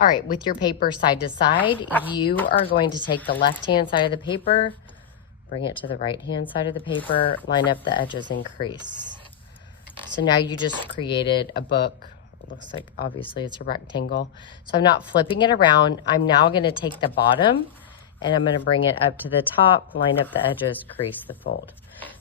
All right, with your paper side to side, you are going to take the left-hand side of the paper, bring it to the right-hand side of the paper, line up the edges and crease. So now you just created a book. It looks like obviously it's a rectangle. So I'm not flipping it around. I'm now gonna take the bottom and I'm gonna bring it up to the top, line up the edges, crease the fold.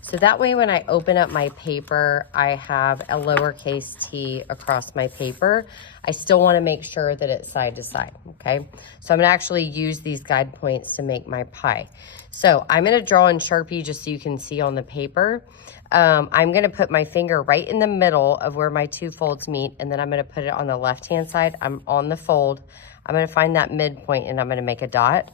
So that way when I open up my paper, I have a lowercase t across my paper. I still wanna make sure that it's side to side, okay? So I'm gonna actually use these guide points to make my pie. So I'm gonna draw in Sharpie just so you can see on the paper. I'm gonna put my finger right in the middle of where my two folds meet, and then I'm gonna put it on the left-hand side. I'm on the fold. I'm gonna find that midpoint and I'm gonna make a dot.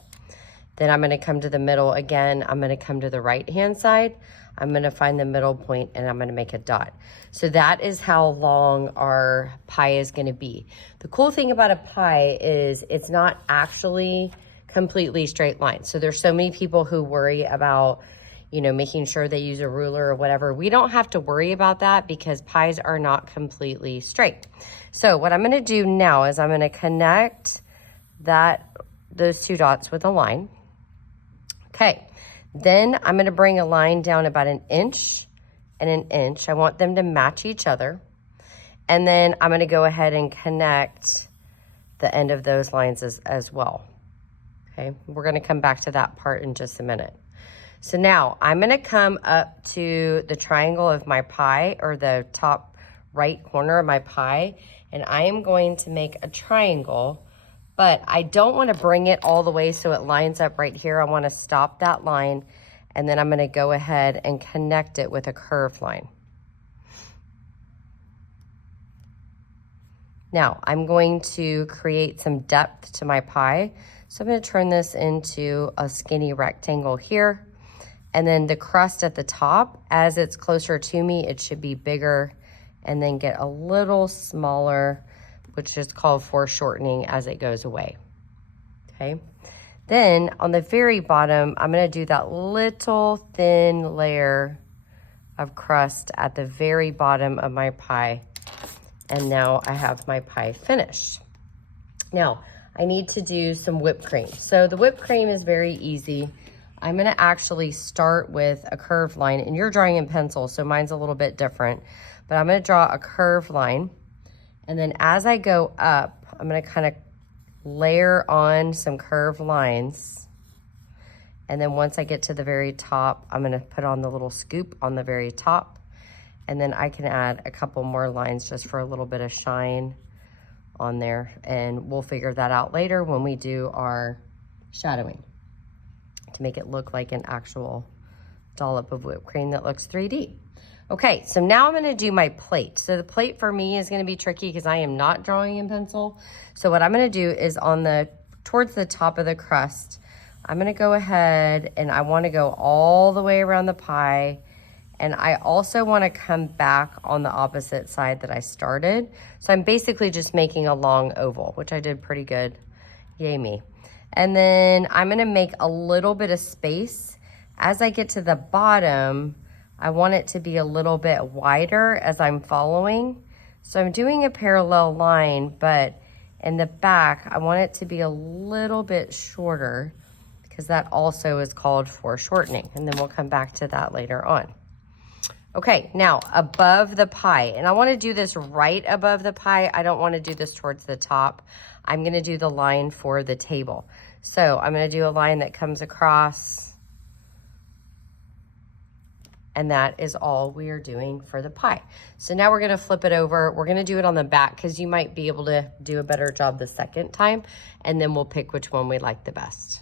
Then I'm gonna come to the middle again. I'm gonna come to the right-hand side. I'm gonna find the middle point and I'm gonna make a dot. So that is how long our pie is gonna be. The cool thing about a pie is it's not actually completely straight lines. So there's so many people who worry about, you know, making sure they use a ruler or whatever. We don't have to worry about that because pies are not completely straight. So what I'm gonna do now is I'm gonna connect those two dots with a line. Okay, then I'm gonna bring a line down about 1 inch and 1 inch. I want them to match each other. And then I'm gonna go ahead and connect the end of those lines as well. Okay, we're gonna come back to that part in just a minute. So now I'm gonna come up to the triangle of my pie, or the top right corner of my pie, and I am going to make a triangle, but I don't wanna bring it all the way so it lines up right here. I wanna stop that line, and then I'm gonna go ahead and connect it with a curved line. Now I'm going to create some depth to my pie. So I'm gonna turn this into a skinny rectangle here. And then the crust at the top, as it's closer to me, it should be bigger and then get a little smaller, which is called foreshortening as it goes away, okay? Then on the very bottom, I'm gonna do that little thin layer of crust at the very bottom of my pie. And now I have my pie finished. Now, I need to do some whipped cream. So the whipped cream is very easy. I'm gonna actually start with a curved line, and you're drawing in pencil, so mine's a little bit different, but I'm gonna draw a curved line. And then as I go up, I'm gonna kind of layer on some curved lines. And then once I get to the very top, I'm gonna put on the little scoop on the very top. And then I can add a couple more lines just for a little bit of shine on there. And we'll figure that out later when we do our shadowing, to make it look like an actual dollop of whipped cream that looks 3D. Okay, so now I'm gonna do my plate. So the plate for me is gonna be tricky because I am not drawing in pencil. So what I'm gonna do is towards the top of the crust, I'm gonna go ahead and I wanna go all the way around the pie. And I also wanna come back on the opposite side that I started. So I'm basically just making a long oval, which I did pretty good, yay me. And then I'm gonna make a little bit of space. As I get to the bottom, I want it to be a little bit wider as I'm following. So I'm doing a parallel line, but in the back, I want it to be a little bit shorter because that also is called foreshortening. And then we'll come back to that later on. Okay, now above the pie, and I wanna do this right above the pie. I don't wanna do this towards the top. I'm gonna do the line for the table. So I'm gonna do a line that comes across, and that is all we are doing for the pie. So now we're gonna flip it over. We're gonna do it on the back because you might be able to do a better job the second time, and then we'll pick which one we like the best.